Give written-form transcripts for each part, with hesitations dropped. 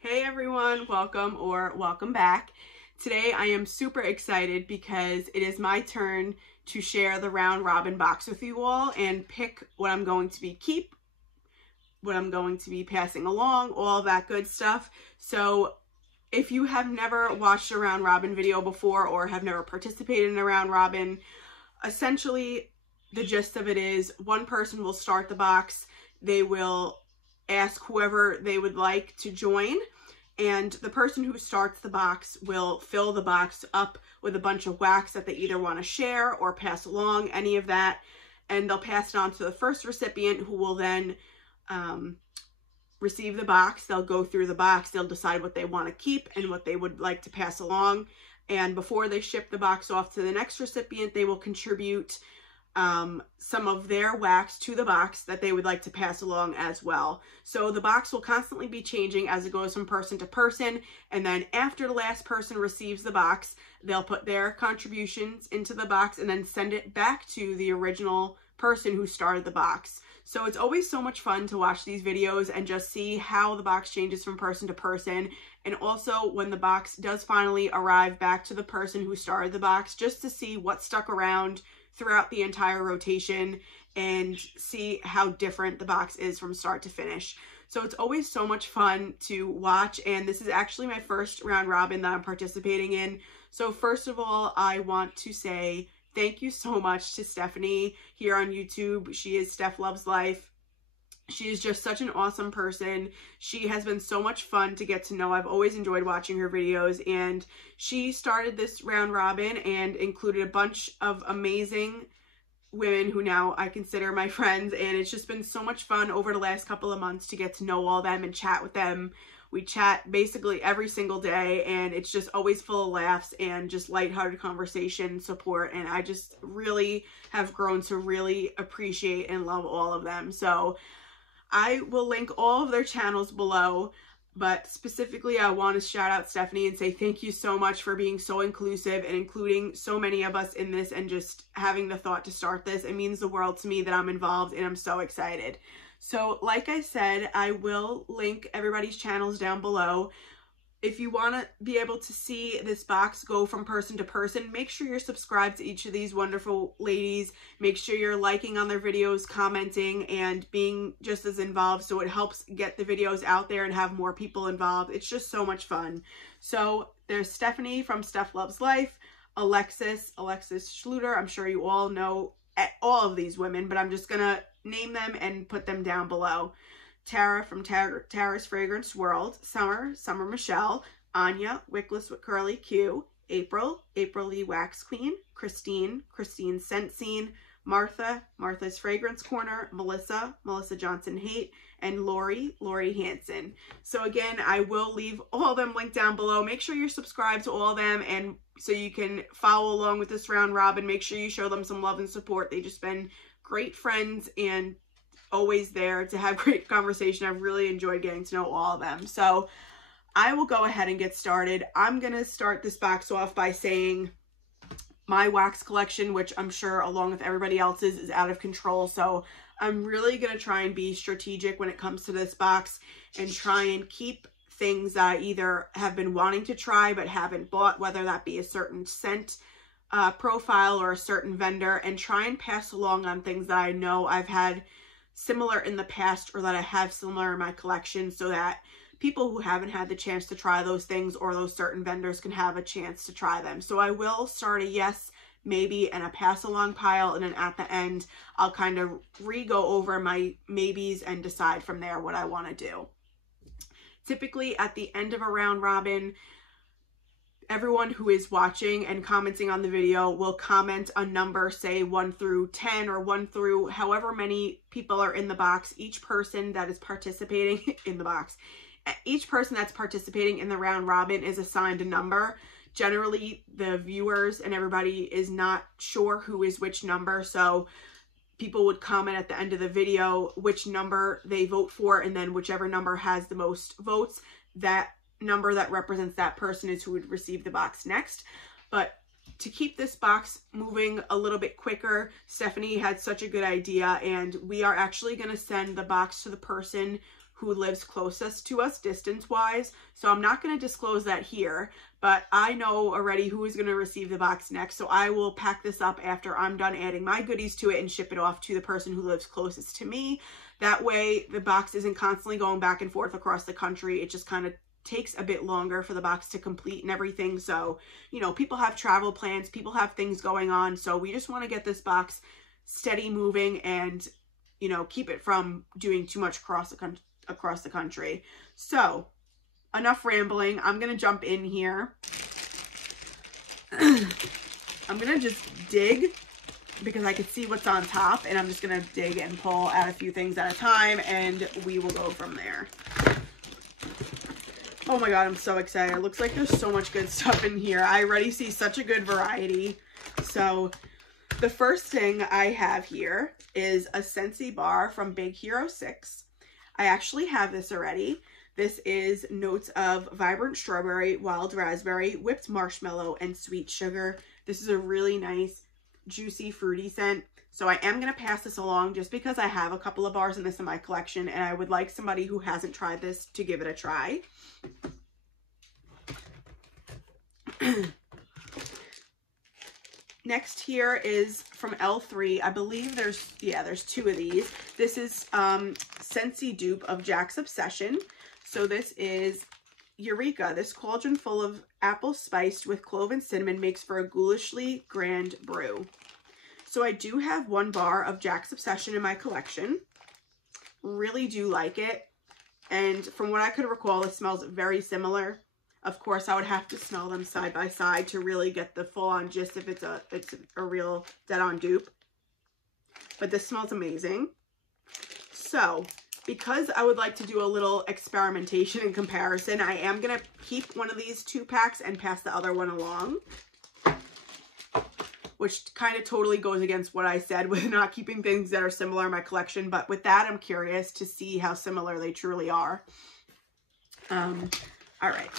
Hey everyone, welcome back. Today I am super excited because it is my turn to share the round robin box with you all and pick what I'm going to what I'm going to be passing along, all that good stuff. So if you have never watched a round robin video before or have never participated in a round robin, essentially the gist of it is one person will start the box. They will ask whoever they would like to join, and the person who starts the box will fill the box up with a bunch of wax that they either want to share or pass along, any of that, and they'll pass it on to the first recipient, who will then receive the box. They'll go through the box, they'll decide what they want to keep and what they would like to pass along, and before they ship the box off to the next recipient, they will contribute some of their wax to the box that they would like to pass along as well. So the box will constantly be changing as it goes from person to person, and then after the last person receives the box, they'll put their contributions into the box and then send it back to the original person who started the box. So it's always so much fun to watch these videos and just see how the box changes from person to person, and also when the box does finally arrive back to the person who started the box, just to see what stuck around throughout the entire rotation and see how different the box is from start to finish. So it's always so much fun to watch, and this is actually my first round robin that I'm participating in. So first of all, I want to say thank you so much to Stephanie here on YouTube. She is Steph Loves Life. She is just such an awesome person. She has been so much fun to get to know. I've always enjoyed watching her videos, and she started this round robin and included a bunch of amazing women who now I consider my friends, and it's just been so much fun over the last couple of months to get to know all of them and chat with them. We chat basically every single day, and it's just always full of laughs and just lighthearted conversation, support, and I just really have grown to really appreciate and love all of them. So I will link all of their channels below, but specifically I want to shout out Stephanie and say thank you so much for being so inclusive and including so many of us in this and just having the thought to start this. It means the world to me that I'm involved, and I'm so excited. So like I said, I will link everybody's channels down below. If you want to be able to see this box go from person to person, make sure you're subscribed to each of these wonderful ladies. Make sure you're liking on their videos, commenting, and being just as involved, so it helps get the videos out there and have more people involved. It's just so much fun. So there's Stephanie from Steph Loves Life, Alexis Schluter. I'm sure you all know all of these women, but I'm just gonna name them and put them down below. Tara from Tara's Fragrance World, Summer Michelle, Anya, Wickless with Curly Q, April Lee Wax Queen, Christine Scent Scene, Martha's Fragrance Corner, Melissa Johnson Haight, and Lori Hansen. So again, I will leave all of them linked down below. Make sure you're subscribed to all of them, and so you can follow along with this round robin. Make sure you show them some love and support. They've just been great friends and always there to have great conversation. I've really enjoyed getting to know all of them. So I will go ahead and get started. I'm gonna start this box off by saying my wax collection, which I'm sure along with everybody else's, is out of control. So I'm really gonna try and be strategic when it comes to this box and try and keep things that I either have been wanting to try but haven't bought, whether that be a certain scent profile or a certain vendor, and try and pass along on things that I know I've had similar in the past or that I have similar in my collection, so that people who haven't had the chance to try those things or those certain vendors can have a chance to try them. So I will start a yes, maybe, and a pass along pile, and then at the end I'll kind of re-go over my maybes and decide from there what I want to do. Typically at the end of a round robin, everyone who is watching and commenting on the video will comment a number, say 1 through 10 or 1 through however many people are in the box. Each person that is participating in the box, each person that's participating in the round robin is assigned a number. Generally, the viewers and everybody is not sure who is which number, so people would comment at the end of the video which number they vote for, and then whichever number has the most votes, that number that represents that person is who would receive the box next. But to keep this box moving a little bit quicker, Stephanie had such a good idea, and we are actually going to send the box to the person who lives closest to us distance-wise. So I'm not going to disclose that here, but I know already who is going to receive the box next. So I will pack this up after I'm done adding my goodies to it and ship it off to the person who lives closest to me. That way the box isn't constantly going back and forth across the country. It just kind of takes a bit longer for the box to complete and everything. So, you know, people have travel plans, people have things going on. So we just want to get this box steady moving and, you know, keep it from doing too much across the country. So enough rambling. I'm going to jump in here. I'm going to just dig because I can see what's on top, and I'm just going to dig and pull out a few things at a time, and we will go from there. Oh my God, I'm so excited. It looks like there's so much good stuff in here. I already see such a good variety. So the first thing I have here is a Scentsy bar from Big Hero 6. I actually have this already. This is notes of vibrant strawberry, wild raspberry, whipped marshmallow, and sweet sugar. This is a really nice, juicy, fruity scent. So I am going to pass this along just because I have a couple of bars in this in my collection, and I would like somebody who hasn't tried this to give it a try. Next here is from L3. I believe there's two of these. This is Scentsy dupe of Jack's Obsession. So this is Eureka. This cauldron full of apple spiced with clove and cinnamon makes for a ghoulishly grand brew. So I do have one bar of Jack's Obsession in my collection. Really do like it. And from what I could recall, it smells very similar. Of course, I would have to smell them side by side to really get the full-on gist if it's a real dead-on dupe. But this smells amazing. So, because I would like to do a little experimentation and comparison, I am going to keep one of these 2 packs and pass the other one along. Which kind of totally goes against what I said with not keeping things that are similar in my collection. But with that, I'm curious to see how similar they truly are. All right.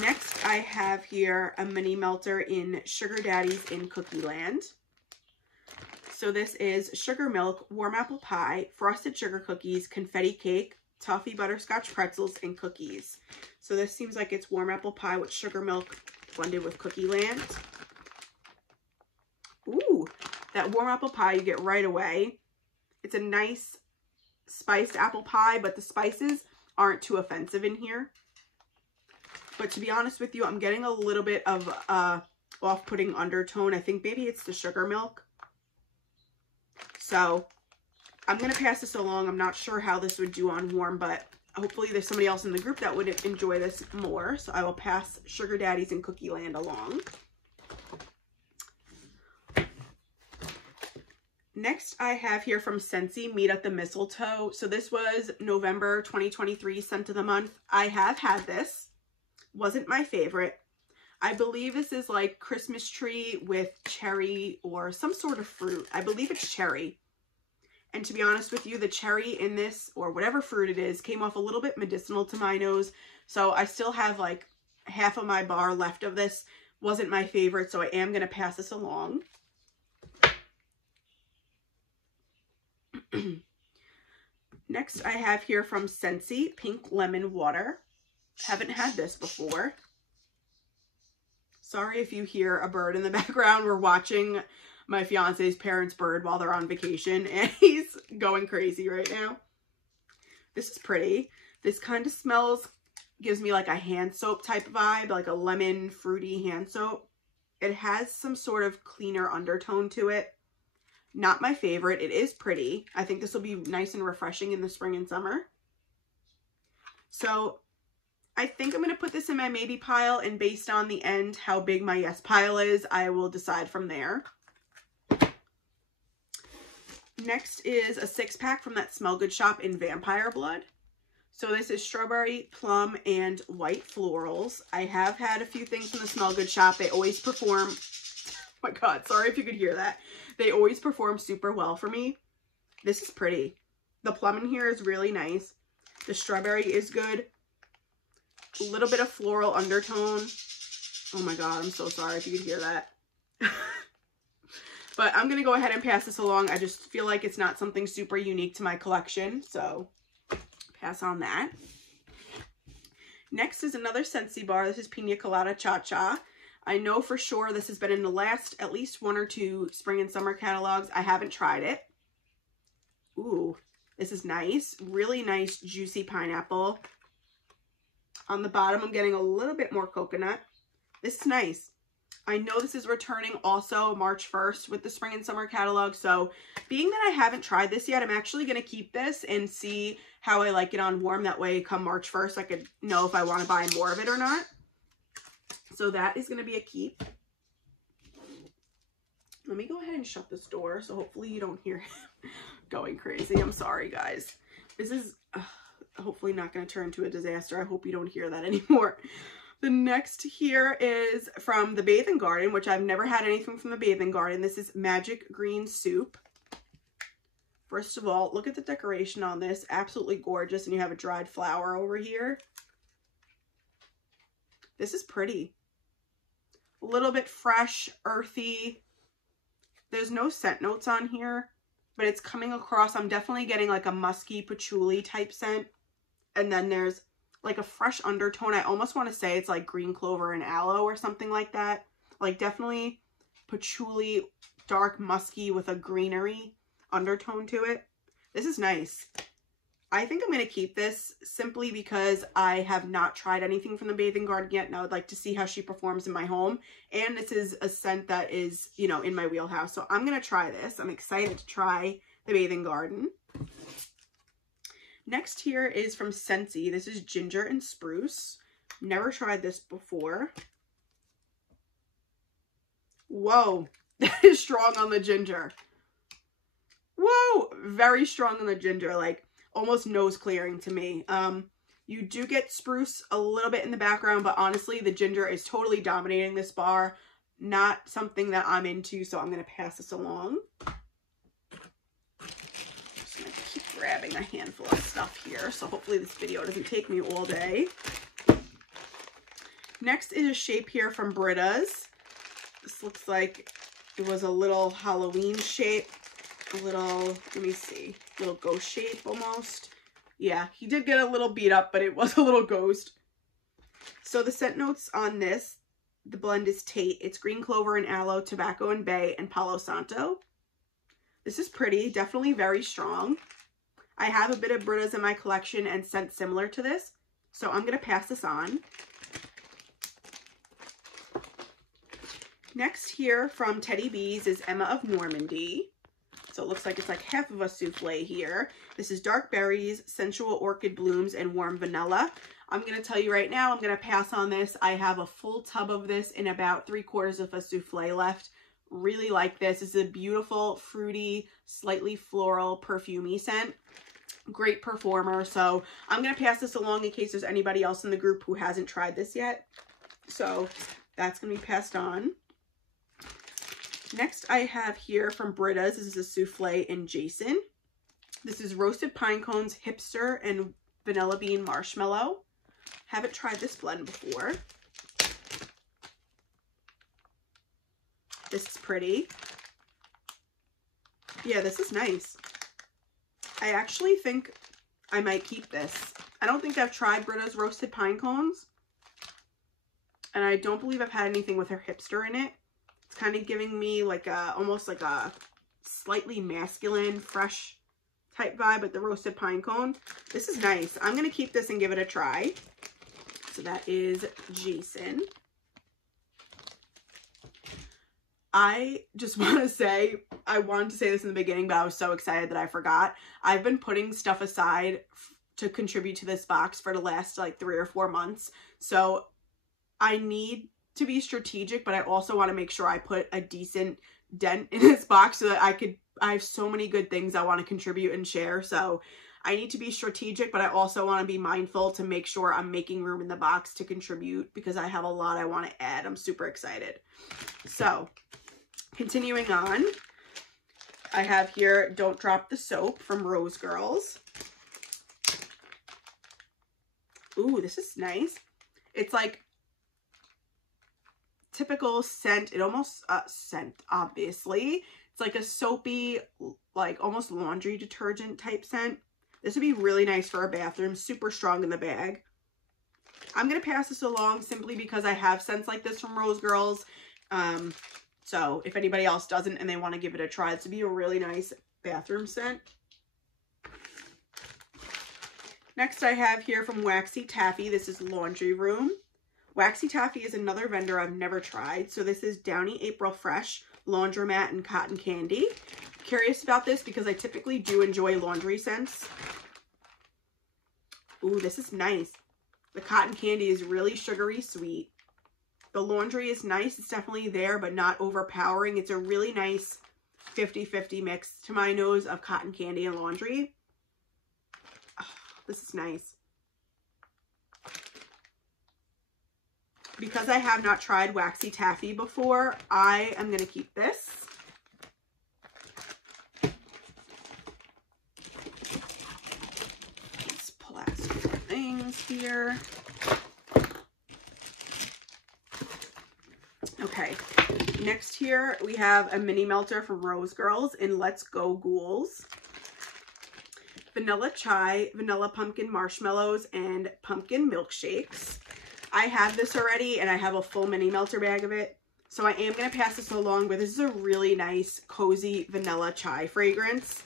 Next, I have here a mini melter in Sugar Daddies in Cookie Land. So this is sugar milk, warm apple pie, frosted sugar cookies, confetti cake, toffee butterscotch pretzels, and cookies. So this seems like it's warm apple pie with sugar milk blended with Cookie Land. Ooh, that warm apple pie you get right away. It's a nice spiced apple pie, but the spices aren't too offensive in here. But to be honest with you, I'm getting a little bit of off-putting undertone. I think maybe it's the sugar milk. So I'm going to pass this along. I'm not sure how this would do on warm, but hopefully there's somebody else in the group that would enjoy this more. So I will pass Sugar Daddies and Cookie Land along. Next, I have here from Scentsy, Meet at the Mistletoe. So this was November 2023 scent of the month. I have had this. Wasn't my favorite. I believe this is like Christmas tree with cherry or some sort of fruit. I believe it's cherry. And to be honest with you, the cherry in this, or whatever fruit it is, came off a little bit medicinal to my nose. So I still have like half of my bar left of this. Wasn't my favorite, so I am going to pass this along. Next, I have here from Scentsy, Pink Lemon Water. Haven't had this before. Sorry if you hear a bird in the background. We're watching my fiance's parents' bird while they're on vacation, and he's going crazy right now. This is pretty. This kind of smells, gives me like a hand soap type vibe, like a lemon fruity hand soap. It has some sort of cleaner undertone to it. Not my favorite. It is pretty. I think this will be nice and refreshing in the spring and summer. So I think I'm going to put this in my maybe pile, and based on the end, how big my yes pile is, I will decide from there. Next is a 6-pack from that Smell Good shop in Vampire Blood. So this is strawberry, plum, and white florals. I have had a few things from the Smell Good shop. They always perform, oh my God, sorry if you could hear that. They always perform super well for me. This is pretty. The plum in here is really nice. The strawberry is good. A little bit of floral undertone. Oh my God, I'm so sorry if you could hear that. But I'm going to go ahead and pass this along. I just feel like it's not something super unique to my collection. So pass on that. Next is another Scentsy bar. This is Pina Colada Cha Cha. I know for sure this has been in the last at least 1 or 2 spring and summer catalogs. I haven't tried it. Ooh, this is nice. Really nice juicy pineapple. On the bottom, I'm getting a little bit more coconut. This is nice. I know this is returning also March 1st with the spring and summer catalog. So being that I haven't tried this yet, I'm actually going to keep this and see how I like it on warm. That way come March 1st, I could know if I want to buy more of it or not. So that is going to be a keep. Let me go ahead and shut this door. So hopefully you don't hear him going crazy. I'm sorry, guys. This is hopefully not going to turn into a disaster. I hope you don't hear that anymore. The next here is from the Bathing Garden, which I've never had anything from the Bathing Garden. This is Magic Green Soup. First of all, look at the decoration on this. Absolutely gorgeous. And you have a dried flower over here. This is pretty. A little bit fresh, earthy. There's no scent notes on here, but it's coming across. I'm definitely getting like a musky patchouli type scent. And then there's like a fresh undertone. I almost want to say it's like green clover and aloe or something like that. Like definitely patchouli, dark musky with a greenery undertone to it. This is nice. I think I'm going to keep this simply because I have not tried anything from the Bathing Garden yet, and I would like to see how she performs in my home. And this is a scent that is, you know, in my wheelhouse. So I'm going to try this. I'm excited to try the Bathing Garden. Next here is from Scentsy. This is Ginger and Spruce. Never tried this before. Whoa, that is strong on the ginger. Whoa, very strong on the ginger, like almost nose clearing to me. You do get spruce a little bit in the background, but honestly, the ginger is totally dominating this bar. Not something that I'm into, so I'm going to pass this along. Grabbing a handful of stuff here, so hopefully this video doesn't take me all day. Next is a shape here from Britta's. This looks like it was a little Halloween shape, a little, let me see, little ghost shape almost. Yeah, he did get a little beat up, but it was a little ghost. So the scent notes on this, the blend is Tate. It's green clover and aloe, tobacco and bay, and Palo Santo. This is pretty, definitely very strong. I have a bit of Britta's in my collection and scents similar to this, so I'm going to pass this on. Next here from Teddy Bees is Emma of Normandy. So it looks like it's like half of a souffle here. This is dark berries, sensual orchid blooms, and warm vanilla. I'm going to tell you right now, I'm going to pass on this. I have a full tub of this in about 3/4 of a souffle left. Really like this. It's a beautiful, fruity, slightly floral, perfumey scent. Great performer. So I'm going to pass this along in case there's anybody else in the group who hasn't tried this yet. So that's going to be passed on. Next I have here from Britta's. This is a souffle in Jason. This is roasted pine cones, hipster, and vanilla bean marshmallow. Haven't tried this blend before. This is pretty. Yeah, this is nice. I actually think I might keep this. I don't think I've tried Britta's roasted pine cones. And I don't believe I've had anything with her hipster in it. It's kind of giving me like a, almost like a slightly masculine, fresh type vibe with the roasted pine cone. This is nice. I'm going to keep this and give it a try. So that is Jason. I just want to say, I wanted to say this in the beginning, but I was so excited that I forgot. I've been putting stuff aside to contribute to this box for the last like 3 or 4 months. So I need to be strategic, but I also want to make sure I put a decent dent in this box so that I have so many good things I want to contribute and share. So I need to be strategic, but I also want to be mindful to make sure I'm making room in the box to contribute because I have a lot I want to add. I'm super excited. So continuing on, I have here Don't Drop the Soap from Rose Girls. Ooh, this is nice. It's like typical scent. It almost, scent, obviously. It's like a soapy, like almost laundry detergent type scent. This would be really nice for a bathroom. Super strong in the bag. I'm going to pass this along simply because I have scents like this from Rose Girls. So if anybody else doesn't and they want to give it a try, this would be a really nice bathroom scent. Next I have here from Waxy Taffy. This is Laundry Room. Waxy Taffy is another vendor I've never tried. So this is Downy April Fresh, Laundromat, and Cotton Candy. Curious about this because I typically do enjoy laundry scents. Ooh, this is nice. The cotton candy is really sugary sweet. The laundry is nice. It's definitely there, but not overpowering. It's a really nice 50-50 mix to my nose of cotton candy and laundry. Oh, this is nice. Because I have not tried Waxy Taffy before, I am going to keep this. Let's pull out some things here. Okay, next here we have a mini melter from Rose Girls in Let's Go Ghouls. Vanilla chai, vanilla pumpkin marshmallows, and pumpkin milkshakes. I have this already and I have a full mini melter bag of it. So I am going to pass this along, but this is a really nice, cozy vanilla chai fragrance.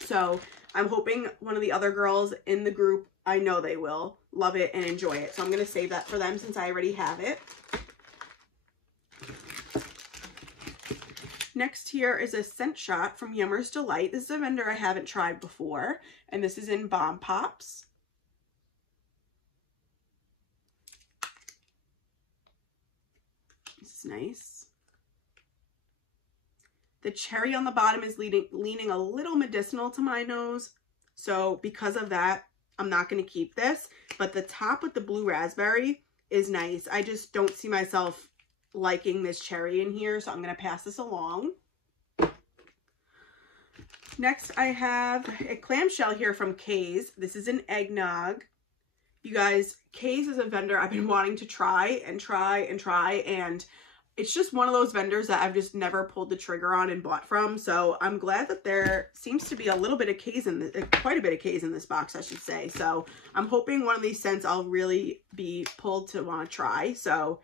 So I'm hoping one of the other girls in the group, I know they will love it and enjoy it. So I'm going to save that for them since I already have it. Next here is a scent shot from Yummer's Delight. This is a vendor I haven't tried before, and this is in Bomb Pops. This is nice. The cherry on the bottom is leaning a little medicinal to my nose, so because of that, I'm not going to keep this, but the top with the blue raspberry is nice. I just don't see myself liking this cherry in here, so I'm going to pass this along. Next, I have a clamshell here from Kay's. This is an eggnog. You guys, Kay's is a vendor I've been wanting to try, and it's just one of those vendors that I've just never pulled the trigger on and bought from. So I'm glad that there seems to be a little bit of Kay's in this, quite a bit of Kay's in this box, I should say. So I'm hoping one of these scents I'll really be pulled to want to try. So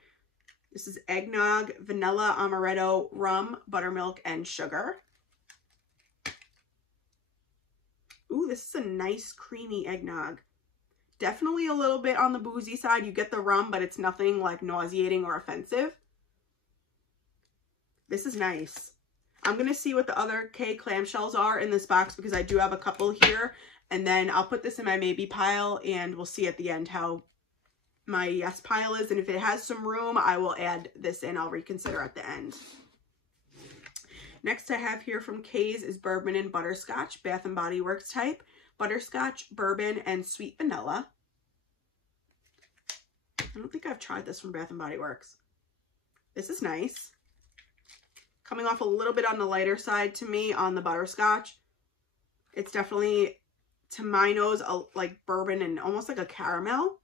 this is eggnog, vanilla, amaretto, rum, buttermilk, and sugar. Ooh, this is a nice creamy eggnog. Definitely a little bit on the boozy side. You get the rum, but it's nothing like nauseating or offensive. This is nice. I'm going to see what the other K clamshells are in this box because I do have a couple here. And then I'll put this in my maybe pile and we'll see at the end how my yes pile is. And if it has some room, I will add this in. I'll reconsider at the end. Next I have here from Kay's is bourbon and butterscotch, Bath & Body Works type. Butterscotch, bourbon, and sweet vanilla. I don't think I've tried this from Bath & Body Works. This is nice. Coming off a little bit on the lighter side to me on the butterscotch. It's definitely, to my nose, like bourbon and almost like a caramel.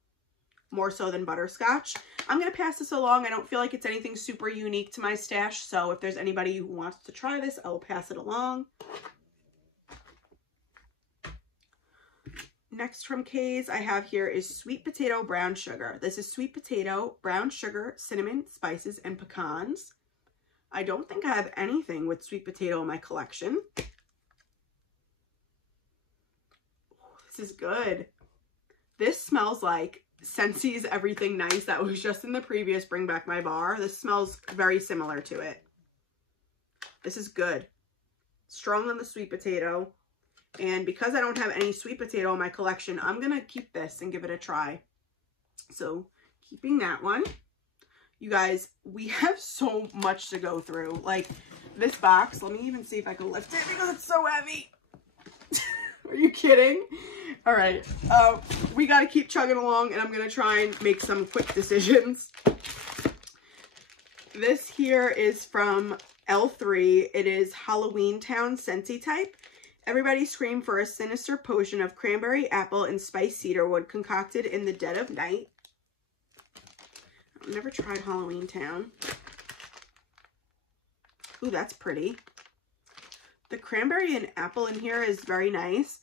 More so than butterscotch. I'm going to pass this along. I don't feel like it's anything super unique to my stash. So if there's anybody who wants to try this, I will pass it along. Next from Kay's I have here is sweet potato brown sugar. This is sweet potato, brown sugar, cinnamon, spices, and pecans. I don't think I have anything with sweet potato in my collection. Oh, this is good. This smells like Scentsy's Everything Nice that was just in the previous Bring Back My Bar. This smells very similar to it. This is good. Strong on the sweet potato. And because I don't have any sweet potato in my collection, I'm going to keep this and give it a try. So, keeping that one. You guys, we have so much to go through. Like, this box, let me even see if I can lift it because it's so heavy. Are you kidding? All right, we got to keep chugging along, and I'm going to try and make some quick decisions. This here is from L3. It is Halloween Town Scentsy type. Everybody scream for a sinister potion of cranberry, apple, and spiced cedarwood concocted in the dead of night. I've never tried Halloween Town. Ooh, that's pretty. The cranberry and apple in here is very nice.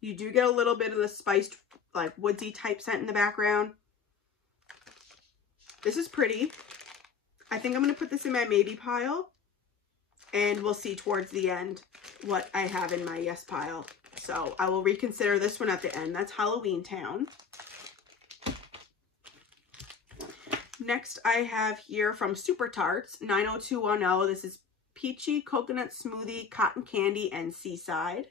You do get a little bit of the spiced, like, woodsy type scent in the background. This is pretty. I think I'm going to put this in my maybe pile. And we'll see towards the end what I have in my yes pile. So I will reconsider this one at the end. That's Halloween Town. Next I have here from Super Tarts, 90210. This is Peachy Coconut Smoothie, Cotton Candy, and Seaside.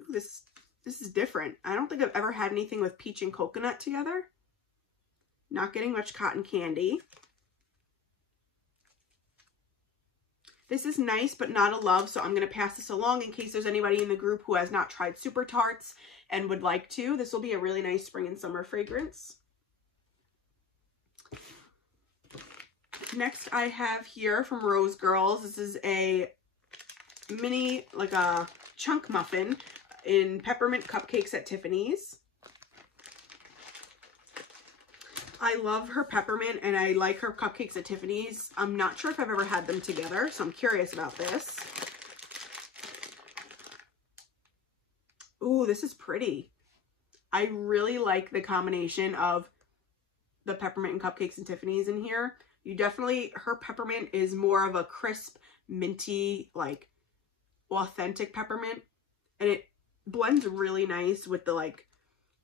Ooh, this is different. I don't think I've ever had anything with peach and coconut together. Not getting much cotton candy. This is nice, but not a love, so I'm going to pass this along in case there's anybody in the group who has not tried Super Tarts and would like to. This will be a really nice spring and summer fragrance. Next I have here from Rose Girls. This is a mini, like a chunk muffin in peppermint cupcakes at Tiffany's. I love her peppermint and I like her cupcakes at Tiffany's. I'm not sure if I've ever had them together, so I'm curious about this. Ooh, this is pretty. I really like the combination of the peppermint and cupcakes and Tiffany's in here. You definitely, her peppermint is more of a crisp, minty, like authentic peppermint. And it blends really nice with the like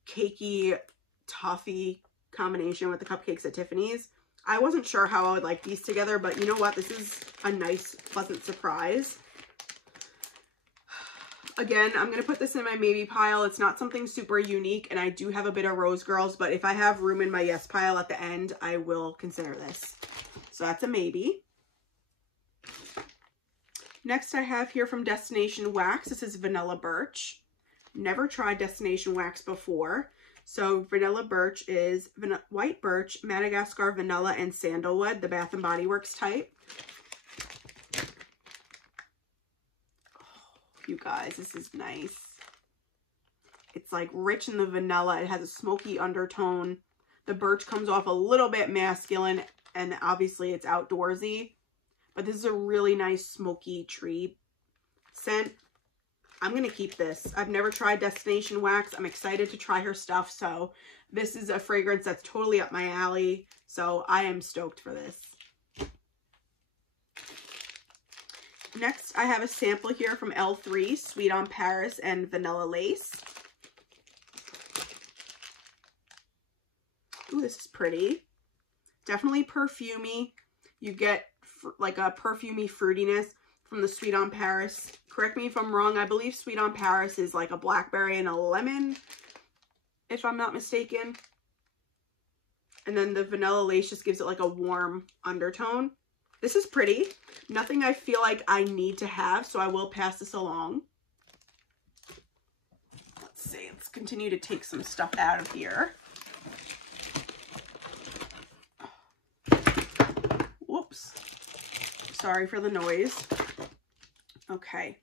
cakey, toffee combination with the cupcakes at Tiffany's. I wasn't sure how I would like these together, but you know what? This is a nice, pleasant surprise. Again, I'm going to put this in my maybe pile. It's not something super unique, and I do have a bit of Rose Girls, but if I have room in my yes pile at the end, I will consider this. So that's a maybe. Next I have here from Destination Wax. This is Vanilla Birch. Never tried Destination Wax before. So Vanilla Birch is white birch, Madagascar vanilla, and sandalwood, the Bath & Body Works type. Oh, you guys, this is nice. It's like rich in the vanilla. It has a smoky undertone. The birch comes off a little bit masculine, and obviously it's outdoorsy. But this is a really nice smoky tree scent. I'm going to keep this. I've never tried Destination Wax. I'm excited to try her stuff. So this is a fragrance that's totally up my alley. So I am stoked for this. Next, I have a sample here from L3, Sweet on Paris and Vanilla Lace. Ooh, this is pretty. Definitely perfumey. You get like a perfumey fruitiness from the Sweet on Paris. Correct me if I'm wrong. I believe Sweet on Paris is like a blackberry and a lemon, if I'm not mistaken. And then the Vanilla Lace just gives it like a warm undertone. This is pretty. Nothing I feel like I need to have, so I will pass this along. Let's see. Let's continue to take some stuff out of here. Whoops. Sorry for the noise. Okay.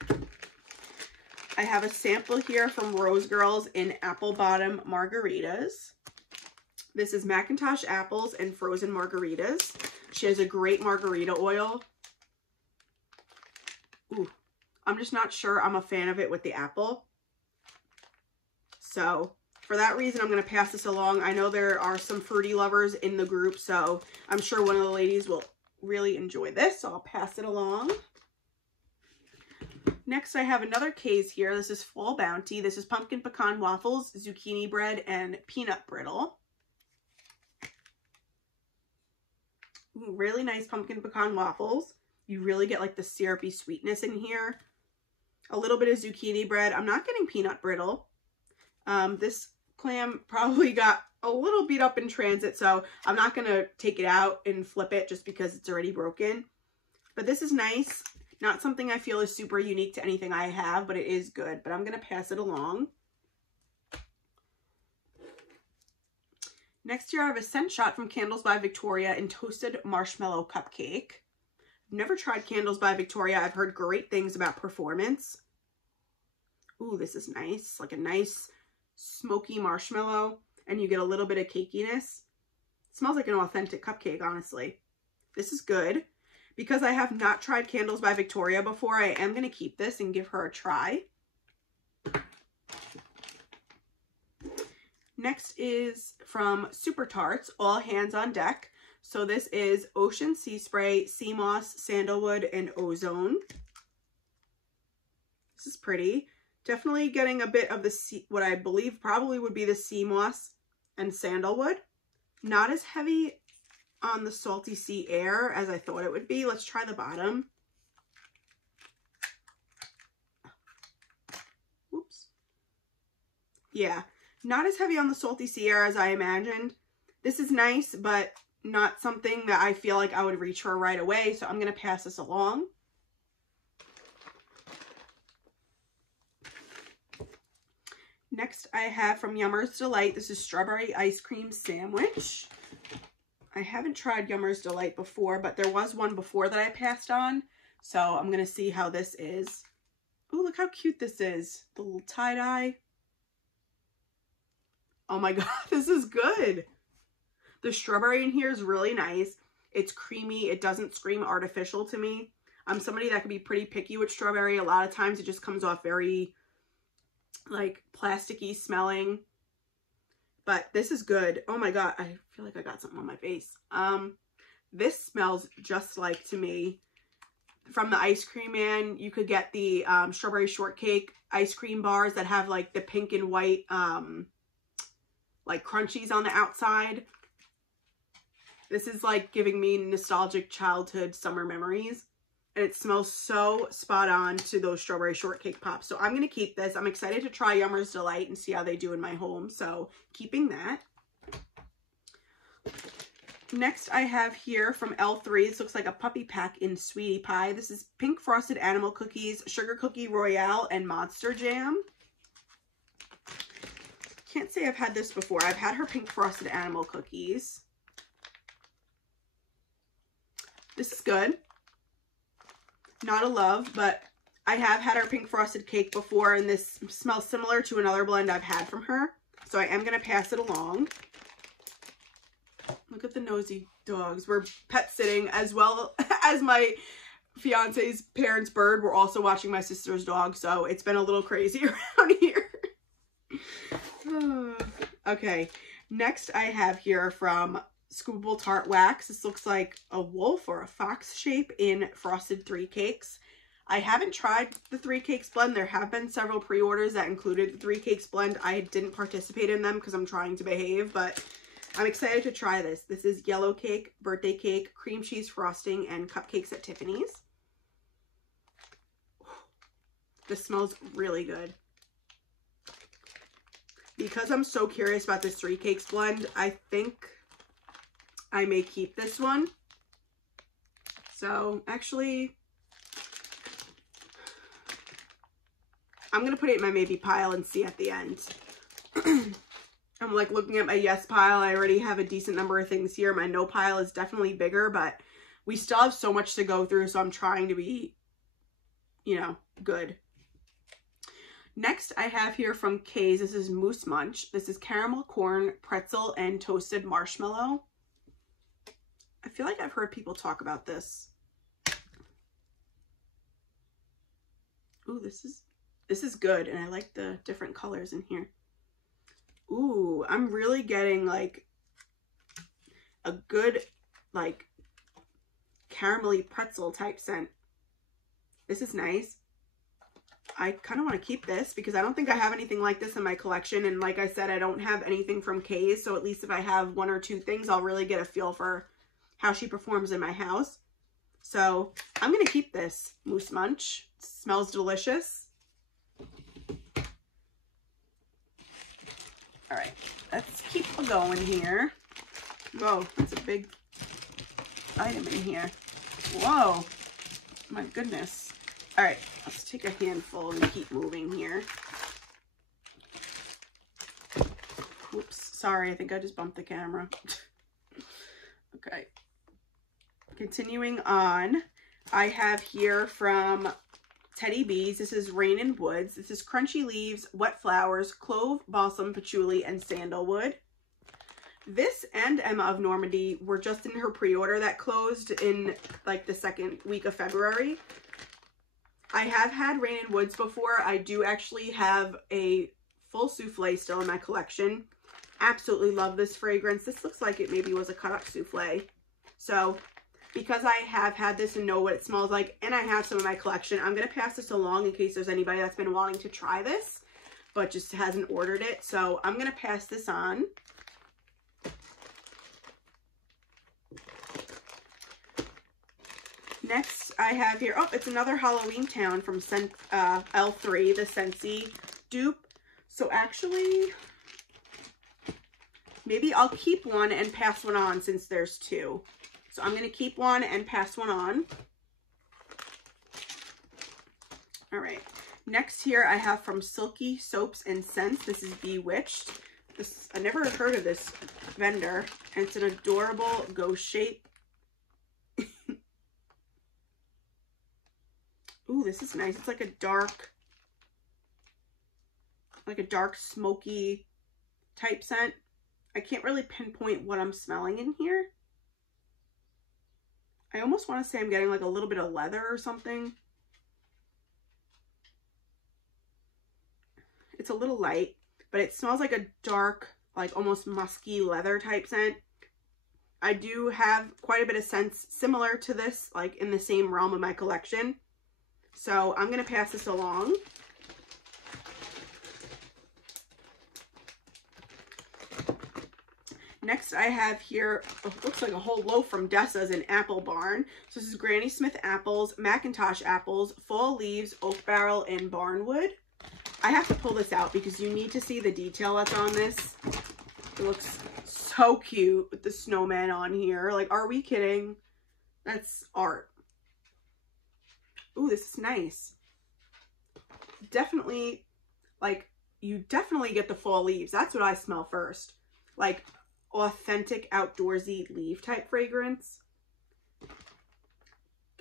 I have a sample here from Rose Girls in Apple Bottom Margaritas. This is Macintosh apples and frozen margaritas. She has a great margarita oil. Ooh, I'm just not sure I'm a fan of it with the apple. So for that reason, I'm going to pass this along. I know there are some fruity lovers in the group, so I'm sure one of the ladies will really enjoy this. So I'll pass it along. Next, I have another case here. This is Fall Bounty. This is pumpkin pecan waffles, zucchini bread, and peanut brittle. Ooh, really nice pumpkin pecan waffles. You really get like the syrupy sweetness in here. A little bit of zucchini bread. I'm not getting peanut brittle. This clam probably got a little beat up in transit, so I'm not going to take it out and flip it just because it's already broken. But this is nice. Not something I feel is super unique to anything I have, but it is good. But I'm going to pass it along. Next here, I have a scent shot from Candles by Victoria in Toasted Marshmallow Cupcake. I've never tried Candles by Victoria. I've heard great things about performance. Ooh, this is nice. Like a nice smoky marshmallow. And you get a little bit of cakiness. It smells like an authentic cupcake, honestly. This is good. Because I have not tried Candles by Victoria before, I am going to keep this and give her a try. Next is from Super Tarts, All Hands on Deck. So this is Ocean Sea Spray, Sea Moss, Sandalwood, and Ozone. This is pretty. Definitely getting a bit of the what I believe probably would be the Sea Moss and Sandalwood. Not as heavy on the Salty Sea Air as I thought it would be. Let's try the bottom. Whoops. Yeah, not as heavy on the Salty Sea Air as I imagined. This is nice, but not something that I feel like I would reach for right away, so I'm going to pass this along. Next I have from Yummer's Delight, this is Strawberry Ice Cream Sandwich. I haven't tried Yummer's Delight before, but there was one before that I passed on, so I'm going to see how this is. Oh, look how cute this is. The little tie-dye. Oh my god, this is good. The strawberry in here is really nice. It's creamy. It doesn't scream artificial to me. I'm somebody that can be pretty picky with strawberry. A lot of times it just comes off very, like, plasticky smelling. But this is good. Oh my god, I feel like I got something on my face. This smells just like, to me, from the Ice Cream Man. You could get the strawberry shortcake ice cream bars that have like the pink and white like crunchies on the outside. This is like giving me nostalgic childhood summer memories. And it smells so spot on to those strawberry shortcake pops. So I'm going to keep this. I'm excited to try Yummer's Delight and see how they do in my home. So keeping that. Next I have here from L3. This looks like a puppy pack in Sweetie Pie. This is Pink Frosted Animal Cookies, Sugar Cookie Royale, and Monster Jam. Can't say I've had this before. I've had her Pink Frosted Animal Cookies. This is good. Not a love, but I have had her Pink Frosted Cake before, and this smells similar to another blend I've had from her. So I am going to pass it along. Look at the nosy dogs. We're pet sitting, as well as my fiance's parents' bird. We're also watching my sister's dog, so it's been a little crazy around here. Okay, next I have here from Scoopable Tart Wax. This looks like a wolf or a fox shape in Frosted 3 Cakes. I haven't tried the 3 Cakes blend. There have been several pre-orders that included the 3 Cakes blend. I didn't participate in them because I'm trying to behave, but I'm excited to try this. This is yellow cake, birthday cake, cream cheese frosting, and cupcakes at Tiffany's. This smells really good. Because I'm so curious about this 3 Cakes blend, I think I may keep this one. So actually, I'm going to put it in my maybe pile and see at the end. I'm like looking at my yes pile. I already have a decent number of things here. My no pile is definitely bigger, but we still have so much to go through. So I'm trying to be, you know, good. Next, I have here from Kay's. This is Moose Munch. This is caramel corn, pretzel, and toasted marshmallow. I feel like I've heard people talk about this. Ooh, this is good, and I like the different colors in here. Ooh, I'm really getting like a good like caramelly pretzel type scent. This is nice. I kind of want to keep this because I don't think I have anything like this in my collection. And like I said, I don't have anything from Kay's. So at least if I have 1 or 2 things, I'll really get a feel for how she performs in my house. So I'm going to keep this Moose Munch. It smells delicious. All right, let's keep going here. Whoa, that's a big item in here. Whoa, my goodness. All right, let's take a handful and keep moving here. Oops, sorry, I think I just bumped the camera. Okay. Continuing on, I have here from Teddy Bees. This is Rain and Woods. This is crunchy leaves, wet flowers, clove, balsam, patchouli, and sandalwood. This and Emma of Normandy were just in her pre-order that closed in like the second week of February. I have had Rain and Woods before. I do actually have a full souffle still in my collection. Absolutely love this fragrance. This looks like it maybe was a cut up souffle. So because I have had this and know what it smells like, and I have some in my collection, I'm going to pass this along in case there's anybody that's been wanting to try this, but just hasn't ordered it. So I'm going to pass this on. Next, I have here, oh, it's another Halloween Town from L3, the Scentsy dupe. So actually, maybe I'll keep one and pass one on since there's two. So I'm going to keep one and pass one on. All right. Next here, I have from Silky Soaps and Scents. This is Bewitched. I never heard of this vendor, and it's an adorable ghost shape. Ooh, this is nice. It's like a dark smoky type scent. I can't really pinpoint what I'm smelling in here. I almost want to say I'm getting like a little bit of leather or something. It's a little light, but it smells like a dark, like almost musky leather type scent. I do have quite a bit of scents similar to this, like in the same realm of my collection. So I'm going to pass this along. Next I have here, looks like a whole loaf from Dessa's in Apple Barn. So this is Granny Smith apples, Macintosh apples, fall leaves, oak barrel, and barnwood. I have to pull this out because you need to see the detail that's on this. It looks so cute with the snowman on here. Like, are we kidding? That's art. Ooh, this is nice. Definitely, like, you definitely get the fall leaves. That's what I smell first. Like, authentic outdoorsy leaf type fragrance.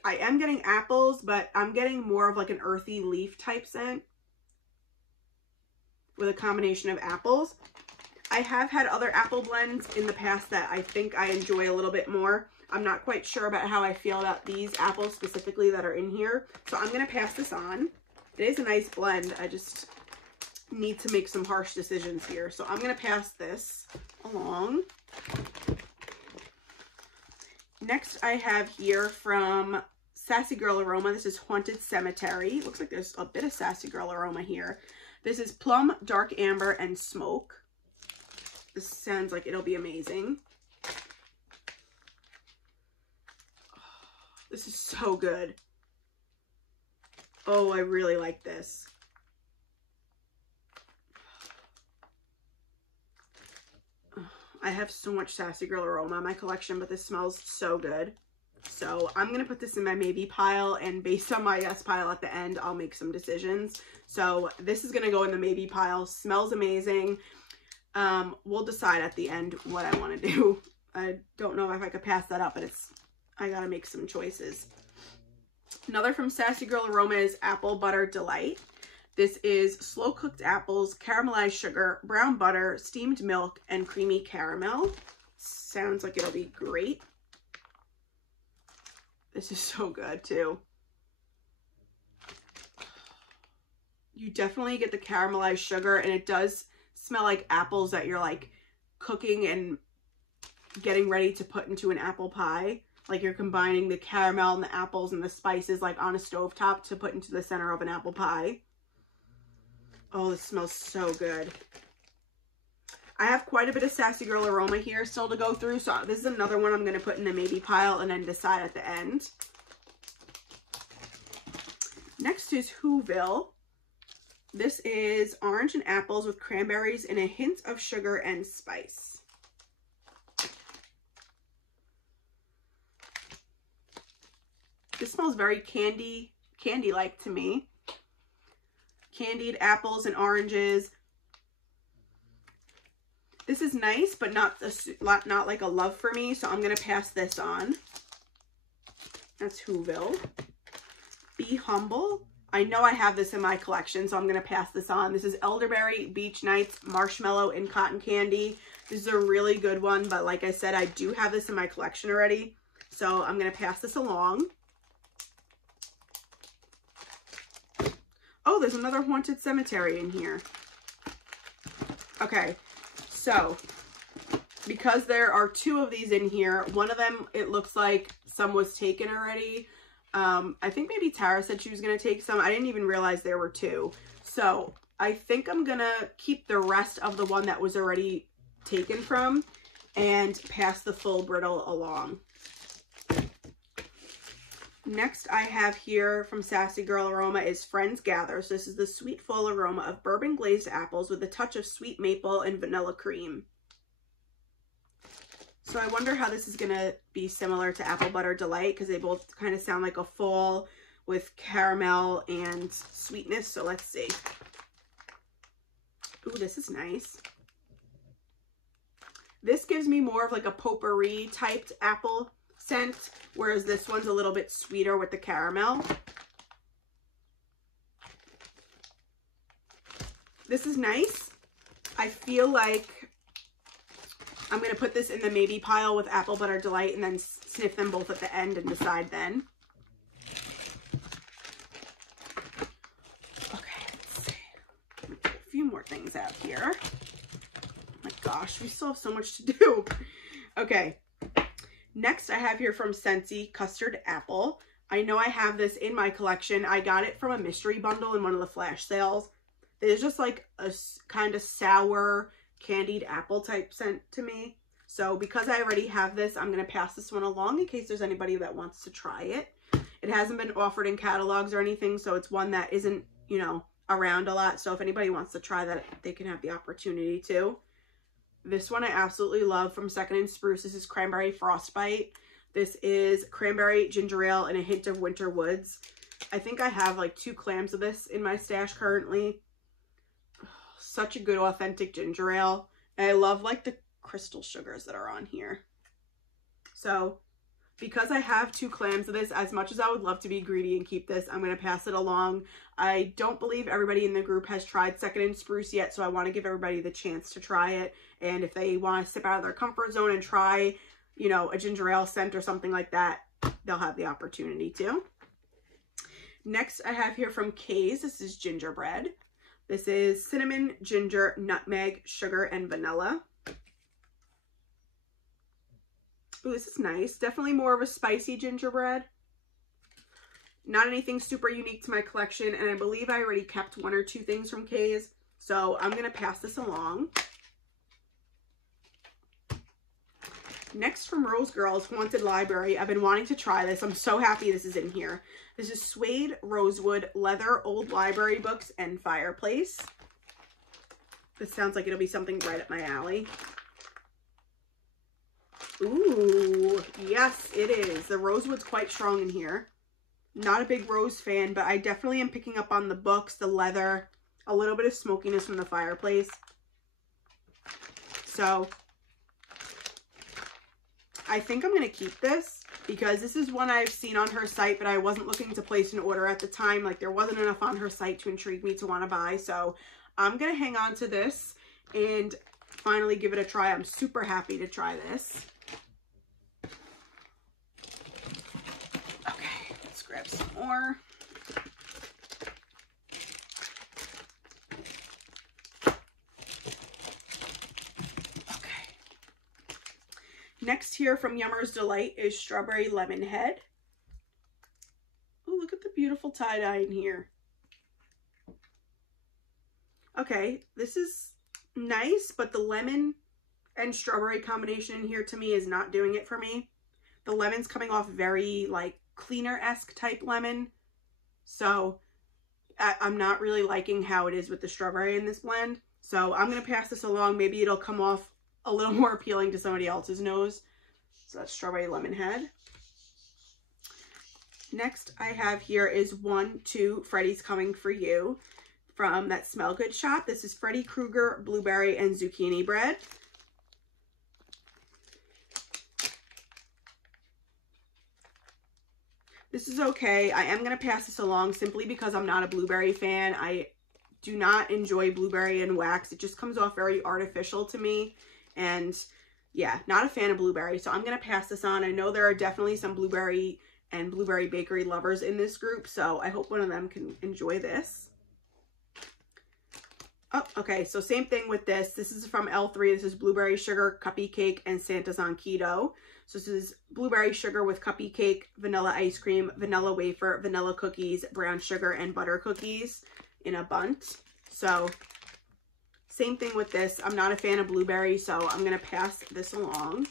I am getting apples, but I'm getting more of like an earthy leaf type scent with a combination of apples. I have had other apple blends in the past that I think I enjoy a little bit more. I'm not quite sure about how I feel about these apples specifically that are in here. So I'm going to pass this on. It is a nice blend. I just need to make some harsh decisions here. So I'm going to pass this along. Next I have here from Sassy Girl Aroma. This is Haunted Cemetery. Looks like there's a bit of Sassy Girl Aroma here. This is Plum, Dark Amber, and Smoke. This sounds like it'll be amazing. This is so good. Oh, I really like this. I have so much Sassy Girl Aroma in my collection, but this smells so good. So I'm going to put this in my maybe pile, and based on my yes pile at the end, I'll make some decisions. So this is going to go in the maybe pile. Smells amazing. We'll decide at the end what I want to do. I don't know if I could pass that up, but I got to make some choices. Another from Sassy Girl Aroma is Apple Butter Delight. This is slow cooked apples, caramelized sugar, brown butter, steamed milk, and creamy caramel. Sounds like it'll be great. This is so good too. You definitely get the caramelized sugar, and it does smell like apples that you're like cooking and getting ready to put into an apple pie. Like you're combining the caramel and the apples and the spices like on a stovetop to put into the center of an apple pie. Oh, this smells so good. I have quite a bit of Sassy Girl Aroma here still to go through, so this is another one I'm going to put in the maybe pile and then decide at the end. Next is Whoville. This is orange and apples with cranberries and a hint of sugar and spice. This smells very candy-like to me. Candied apples and oranges. This is nice, but not like a love for me, so I'm going to pass this on. That's Whoville. Be Humble. I know I have this in my collection, so I'm going to pass this on. This is Elderberry Beach Nights Marshmallow and Cotton Candy. This is a really good one, but like I said, I do have this in my collection already, so I'm going to pass this along. Oh, there's another Haunted Cemetery in here. Okay, so because there are 2 of these in here, one of them, it looks like some was taken already. I think maybe Tara said she was going to take some. I didn't even realize there were 2. So I think I'm going to keep the rest of the one that was already taken from and pass the full brittle along. Next I have here from Sassy Girl Aroma is Friends Gather. So this is the sweet full aroma of bourbon glazed apples with a touch of sweet maple and vanilla cream. So I wonder how this is going to be similar to Apple Butter Delight, because they both kind of sound like a fall with caramel and sweetness. So let's see. Ooh, this is nice. This gives me more of like a potpourri typed apple scent, whereas this one's a little bit sweeter with the caramel. This is nice. I feel like I'm going to put this in the maybe pile with Apple Butter Delight and then sniff them both at the end and decide then. Okay, let's see. A few more things out here. Oh my gosh, we still have so much to do. Okay, next I have here from Scentsy Custard Apple. I know I have this in my collection. I got it from a mystery bundle in one of the flash sales. It's just like a kind of sour candied apple type scent to me. So because I already have this, I'm going to pass this one along in case there's anybody that wants to try it. It hasn't been offered in catalogs or anything, so it's one that isn't, you know, around a lot. So if anybody wants to try that, they can have the opportunity to. This one I absolutely love from Second and Spruce. This is Cranberry Frostbite. This is cranberry, ginger ale, and a hint of winter woods. I think I have like 2 clams of this in my stash currently. Such a good authentic ginger ale. And I love like the crystal sugars that are on here. So because I have 2 clams of this, as much as I would love to be greedy and keep this, I'm going to pass it along. I don't believe everybody in the group has tried Second and Spruce yet, so I want to give everybody the chance to try it. And if they want to step out of their comfort zone and try, you know, a ginger ale scent or something like that, they'll have the opportunity to. Next I have here from Kay's. This is Gingerbread. This is cinnamon, ginger, nutmeg, sugar, and vanilla. Ooh, this is nice. Definitely more of a spicy gingerbread. Not anything super unique to my collection, and I believe I already kept 1 or 2 things from Kay's, so I'm going to pass this along. Next from Rose Girls Haunted Library. I've been wanting to try this. I'm so happy this is in here. This is Suede, Rosewood, Leather, Old Library Books, and Fireplace. This sounds like it'll be something right up my alley. Ooh, yes, it is. The rosewood's quite strong in here. Not a big rose fan, but I definitely am picking up on the books, the leather, a little bit of smokiness from the fireplace. So I think I'm going to keep this because this is one I've seen on her site, but I wasn't looking to place an order at the time. Like, there wasn't enough on her site to intrigue me to want to buy. So I'm going to hang on to this and finally give it a try. I'm super happy to try this. Okay, let's grab some more. Next here from Yummer's Delight is Strawberry Lemon Head. Oh, look at the beautiful tie-dye in here. Okay, this is nice, but the lemon and strawberry combination in here to me is not doing it for me. The lemon's coming off very like cleaner-esque type lemon. So I'm not really liking how it is with the strawberry in this blend. So I'm going to pass this along. Maybe it'll come off a little more appealing to somebody else's nose. So that's Strawberry Lemon Head. Next I have here is 1, 2, Freddy's Coming For You from that Smell Good shop. This is Freddy Krueger Blueberry and Zucchini Bread. This is okay. I am going to pass this along simply because I'm not a blueberry fan. I do not enjoy blueberry in wax. It just comes off very artificial to me. And yeah, not a fan of blueberry. So I'm going to pass this on. I know there are definitely some blueberry and blueberry bakery lovers in this group. So I hope one of them can enjoy this. Oh, okay. So same thing with this. This is from L3. This is blueberry sugar, cuppy cake, and Santa's on keto. So this is blueberry sugar with cuppy cake, vanilla ice cream, vanilla wafer, vanilla cookies, brown sugar, and butter cookies in a bundt. So same thing with this. I'm not a fan of blueberry, so I'm going to pass this along.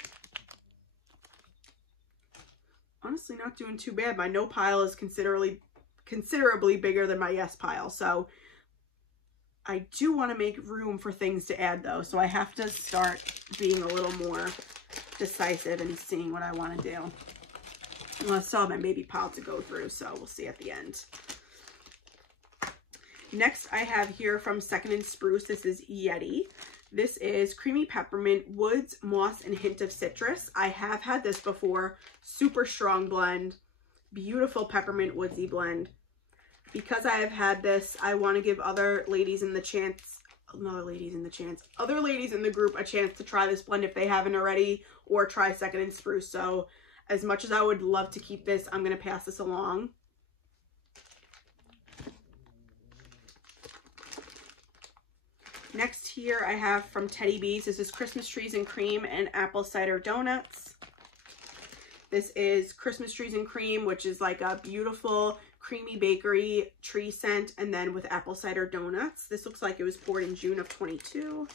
Honestly, not doing too bad. My no pile is considerably bigger than my yes pile. So I do want to make room for things to add though. So I have to start being a little more decisive and seeing what I want to do. Well, I still have my baby pile to go through, so we'll see at the end. Next, I have here from Second and Spruce. This is Yeti. This is creamy peppermint, woods, moss, and hint of citrus. I have had this before. Super strong blend. Beautiful peppermint woodsy blend. Because I have had this, I want to give other ladies in the group a chance to try this blend if they haven't already, or try Second and Spruce. So as much as I would love to keep this, I'm going to pass this along. Next here I have from Teddy Bees. This is Christmas Trees and Cream and Apple Cider Donuts. This is Christmas Trees and Cream, which is like a beautiful creamy bakery tree scent, and then with apple cider donuts. This looks like it was poured in June of 22.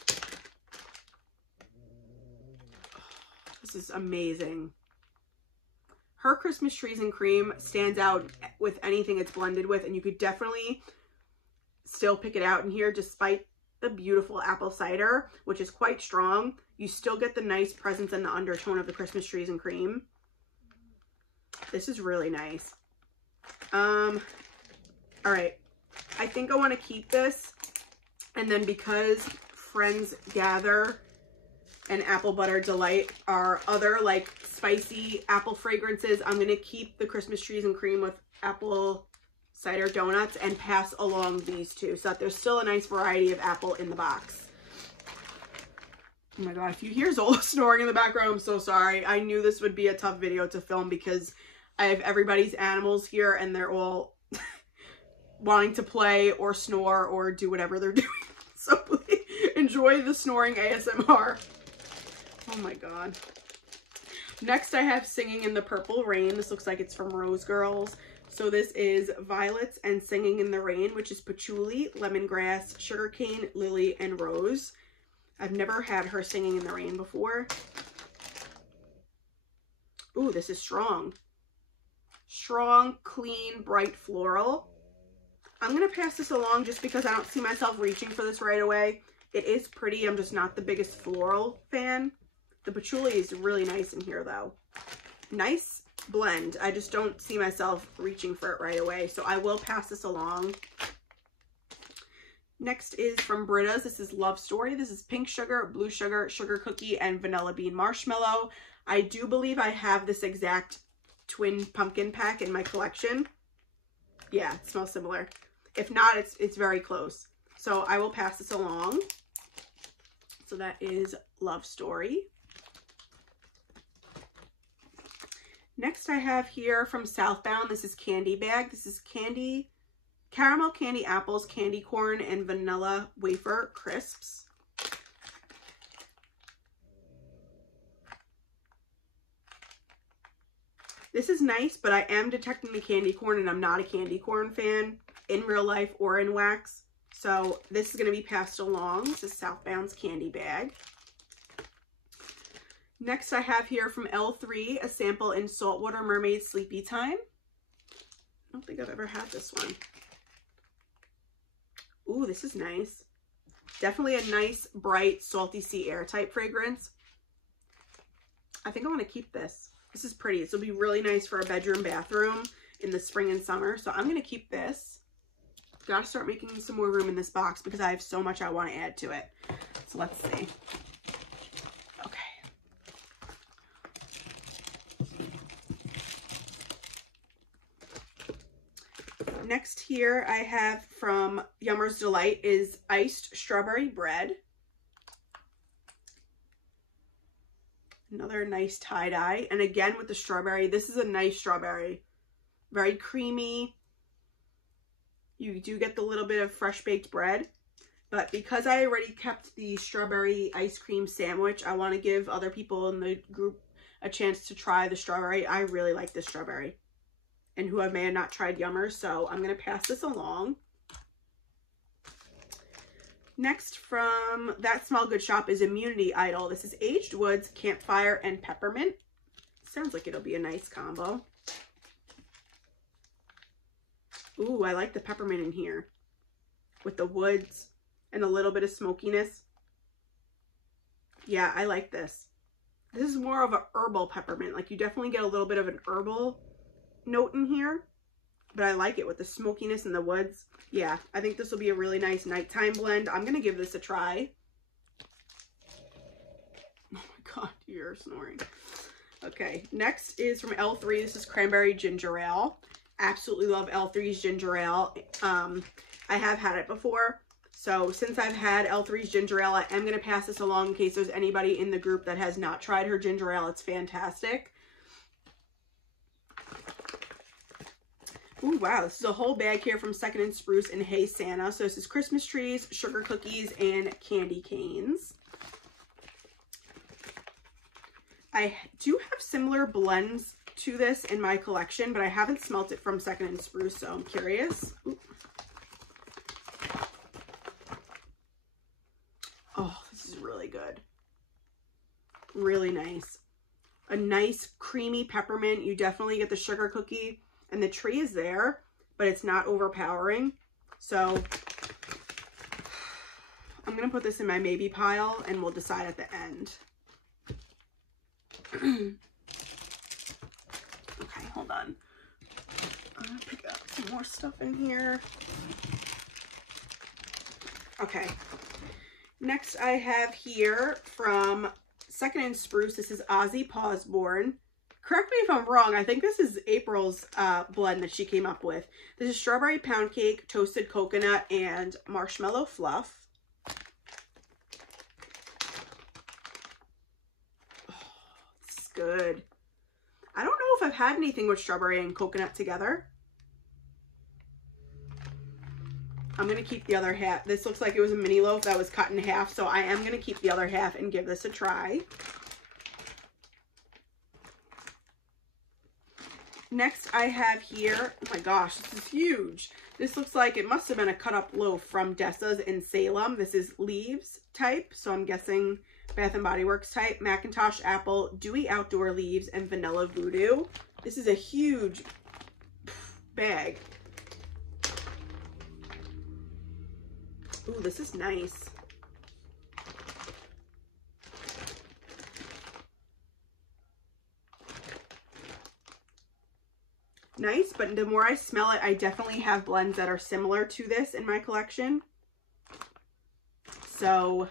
This is amazing. Her Christmas Trees and Cream stands out with anything it's blended with, and you could definitely still pick it out in here despite the beautiful apple cider, which is quite strong. You still get the nice presence and the undertone of the Christmas Trees and Cream. This is really nice. All right. I think I want to keep this. And then because Friends Gather and Apple Butter Delight are other like spicy apple fragrances, I'm going to keep the Christmas Trees and Cream with apple cider donuts and pass along these two so that there's still a nice variety of apple in the box. Oh my god, if you hear Zola snoring in the background, I'm so sorry. I knew this would be a tough video to film because I have everybody's animals here and they're all wanting to play or snore or do whatever they're doing. So please enjoy the snoring ASMR. Oh my god. Next I have Singing in the Purple Rain. This looks like it's from Rose Girls. So this is Violets and Singing in the Rain, which is patchouli, lemongrass, sugarcane, lily, and rose. I've never had her Singing in the Rain before. Ooh, this is strong. Strong, clean, bright floral. I'm going to pass this along just because I don't see myself reaching for this right away. It is pretty. I'm just not the biggest floral fan. The patchouli is really nice in here though. Nice blend. I just don't see myself reaching for it right away. So I will pass this along. Next is from Britta's. This is Love Story. This is pink sugar, blue sugar, sugar cookie, and vanilla bean marshmallow. I do believe I have this exact twin pumpkin pack in my collection. Yeah, it smells similar. If not, it's very close. So I will pass this along. So that is Love Story. Next I have here from Southbound. This is Candy Bag. This is caramel candy apples, candy corn, and vanilla wafer crisps. This is nice, but I am detecting the candy corn, and I'm not a candy corn fan in real life or in wax. So this is going to be passed along. This is Southbound's Candy Bag. Next I have here from L3 a sample in Saltwater Mermaid Sleepy Time. I don't think I've ever had this one. Ooh, this is nice. Definitely a nice, bright, salty sea air type fragrance. I think I want to keep this. This is pretty. This will be really nice for a bedroom, bathroom in the spring and summer. So I'm going to keep this. Gotta start making some more room in this box because I have so much I want to add to it. So let's see. here I have from Yummer's Delight is iced strawberry bread. Another nice tie-dye. And again with the strawberry, this is a nice strawberry. Very creamy. You do get the little bit of fresh baked bread. But because I already kept the strawberry ice cream sandwich, I want to give other people in the group a chance to try the strawberry. I really like this strawberry. And who I may have not tried Yummer, so I'm going to pass this along. Next from That Smell Good shop is Immunity Idol. This is Aged Woods, Campfire, and Peppermint. Sounds like it'll be a nice combo. Ooh, I like the peppermint in here with the woods and a little bit of smokiness. Yeah, I like this. This is more of a herbal peppermint. Like you definitely get a little bit of an herbal note in here, but I like it with the smokiness in the woods. Yeah, I think this will be a really nice nighttime blend. I'm going to give this a try. Oh my God, you're snoring. Okay, next is from L3. This is Cranberry Ginger Ale. Absolutely love L3's ginger ale. I have had it before. So since I've had L3's ginger ale, I am going to pass this along in case there's anybody in the group that has not tried her ginger ale. It's fantastic. Ooh, wow. This is a whole bag here from Second and Spruce and Hey Santa. So this is Christmas trees, sugar cookies, and candy canes. I do have similar blends to this in my collection, but I haven't smelt it from Second and Spruce, so I'm curious. Ooh. Oh, this is really good. Really nice. A nice creamy peppermint. You definitely get the sugar cookie, and the tree is there, but it's not overpowering. So I'm going to put this in my maybe pile, and we'll decide at the end. Okay, hold on. I'm going to pick up some more stuff in here. Okay. Next I have here from Second and Spruce. This is Ozzy Pawsborn. Correct me if I'm wrong. I think this is April's blend that she came up with. This is strawberry pound cake, toasted coconut, and marshmallow fluff. Oh, this is good. I don't know if I've had anything with strawberry and coconut together. I'm going to keep the other half. This looks like it was a mini loaf that was cut in half, so I am going to keep the other half and give this a try. Next I have here, oh my gosh, this is huge. This looks like it must have been a cut up loaf from Dessa's in Salem. This is Leaves type, so I'm guessing Bath & Body Works type. Macintosh Apple, Dewy Outdoor Leaves, and Vanilla Voodoo. This is a huge bag. Ooh, this is nice. Nice, but the more I smell it, I definitely have blends that are similar to this in my collection. So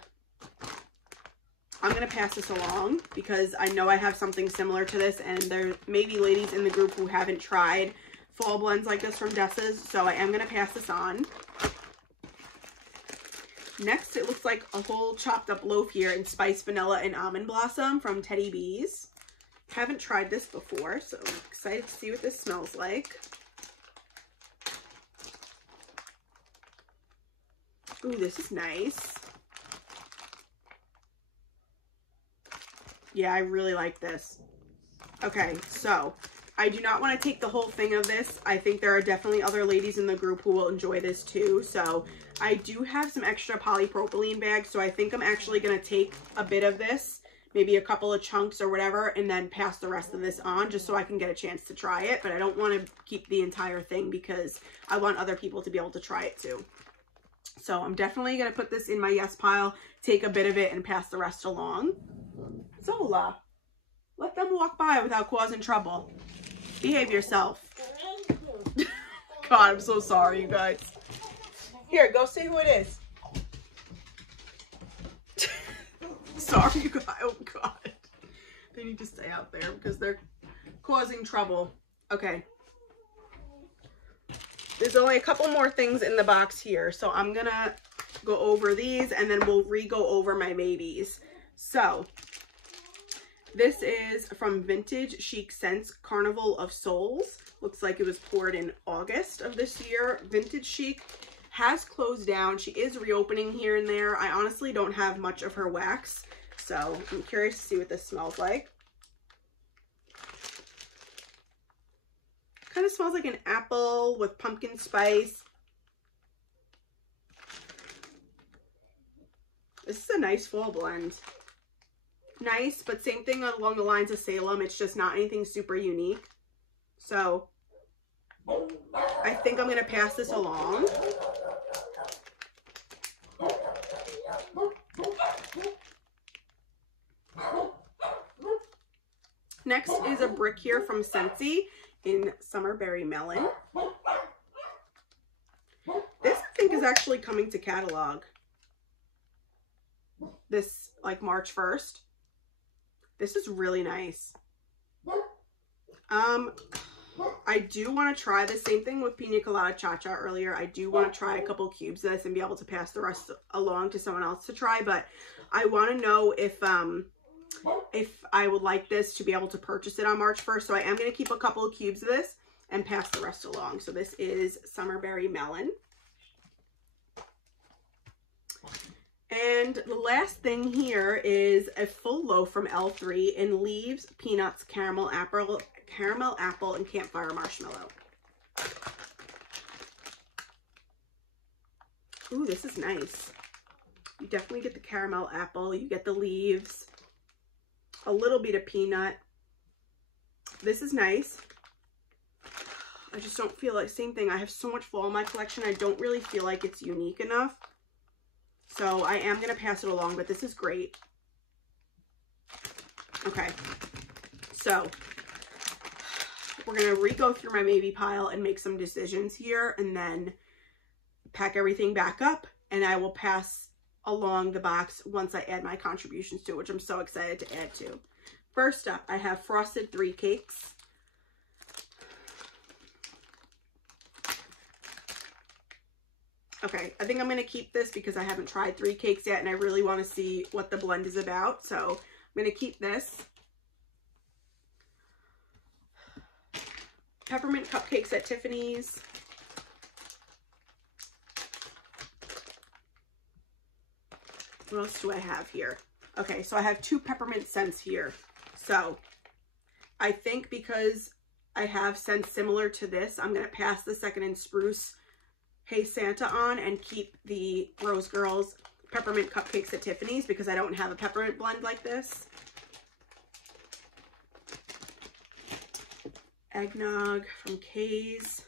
I'm going to pass this along because I know I have something similar to this, and there may be ladies in the group who haven't tried fall blends like this from Dessa's, so I am going to pass this on. Next, it looks like a whole chopped up loaf here in Spice Vanilla and Almond Blossom from Teddy Bees. Haven't tried this before, so I'm excited to see what this smells like. Ooh, this is nice. Yeah, I really like this. Okay, so I do not want to take the whole thing of this. I think there are definitely other ladies in the group who will enjoy this too. So I do have some extra polypropylene bags, so I think I'm actually going to take a bit of this, maybe a couple of chunks or whatever, and then pass the rest of this on just so I can get a chance to try it. But I don't want to keep the entire thing because I want other people to be able to try it too. So I'm definitely going to put this in my yes pile, take a bit of it, and pass the rest along. Zola, let them walk by without causing trouble. Behave yourself. God, I'm so sorry, you guys. Here, go see who it is. Sorry, you guys. Oh, God. They need to stay out there because they're causing trouble. Okay. There's only a couple more things in the box here, so I'm gonna go over these and then we'll re-go over my maybes. So this is from Vintage Chic Scents Carnival of Souls. Looks like it was poured in August of this year. Vintage Chic has closed down. She is reopening here and there. I honestly don't have much of her wax, so I'm curious to see what this smells like. Kind of smells like an apple with pumpkin spice. This is a nice fall blend. Nice, but same thing along the lines of Salem. It's just not anything super unique. So I think I'm going to pass this along. Next is a brick here from Scentsy in Summerberry Melon. This, I think, is actually coming to catalog this, like, March 1st. This is really nice. I do want to try the same thing with Pina Colada Cha-Cha earlier. I do want to try a couple cubes of this and be able to pass the rest along to someone else to try, but I want to know if I would like this to be able to purchase it on March 1st. So I am going to keep a couple of cubes of this and pass the rest along. So this is Summerberry Melon. And the last thing here is a full loaf from L3 in leaves, peanuts, caramel apple, and campfire marshmallow. Ooh, this is nice. You definitely get the caramel apple. You get the leaves, a little bit of peanut. This is nice. I just don't feel like, same thing. I have so much fall in my collection. I don't really feel like it's unique enough. So I am going to pass it along, but this is great. Okay. So we're going to re-go through my maybe pile and make some decisions here and then pack everything back up, and I will pass along the box once I add my contributions to it, which I'm so excited to add to. First up, I have Frosted 3 Cakes. Okay, I think I'm going to keep this because I haven't tried 3 cakes yet and I really want to see what the blend is about. So I'm going to keep this. Peppermint Cupcakes at Tiffany's. What else do I have here? Okay, so I have 2 peppermint scents here. So I think because I have scents similar to this, I'm going to pass the Second and Spruce Hey Santa on and keep the Rose Girls Peppermint Cupcakes at Tiffany's because I don't have a peppermint blend like this. Eggnog from Kay's.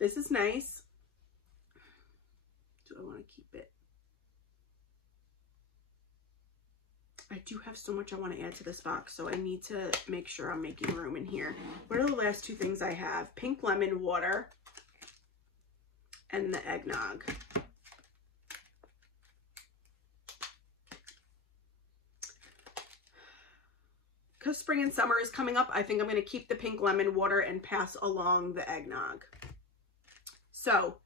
This is nice. Do I want to keep it? I do have so much I want to add to this box, so I need to make sure I'm making room in here. What are the last 2 things I have? Pink Lemon Water and the eggnog. Because spring and summer is coming up, I think I'm going to keep the Pink Lemon Water and pass along the eggnog. So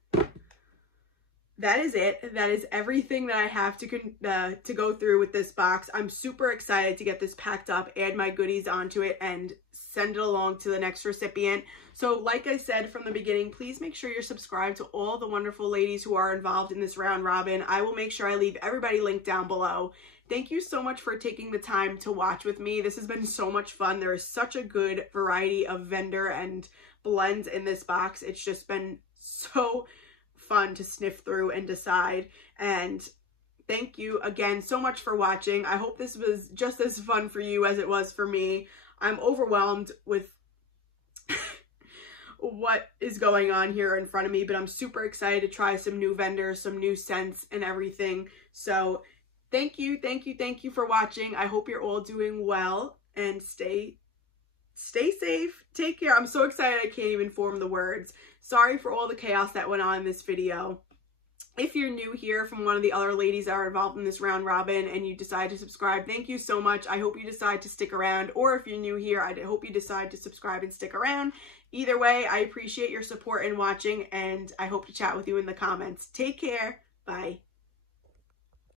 that is it. That is everything that I have to go through with this box. I'm super excited to get this packed up, add my goodies onto it, and send it along to the next recipient. So like I said from the beginning, please make sure you're subscribed to all the wonderful ladies who are involved in this round robin. I will make sure I leave everybody linked down below. Thank you so much for taking the time to watch with me. This has been so much fun. There is such a good variety of vendor and blends in this box. It's just been so fun to sniff through and decide. And thank you again so much for watching. I hope this was just as fun for you as it was for me. I'm overwhelmed with what is going on here in front of me, but I'm super excited to try some new vendors, some new scents and everything. So thank you for watching. I hope you're all doing well and stay safe. Take care. I'm so excited I can't even form the words. Sorry for all the chaos that went on in this video. If you're new here from one of the other ladies that are involved in this round robin and you decide to subscribe, thank you so much. I hope you decide to stick around. Or if you're new here, I hope you decide to subscribe and stick around. Either way, I appreciate your support and watching, and I hope to chat with you in the comments. Take care. Bye.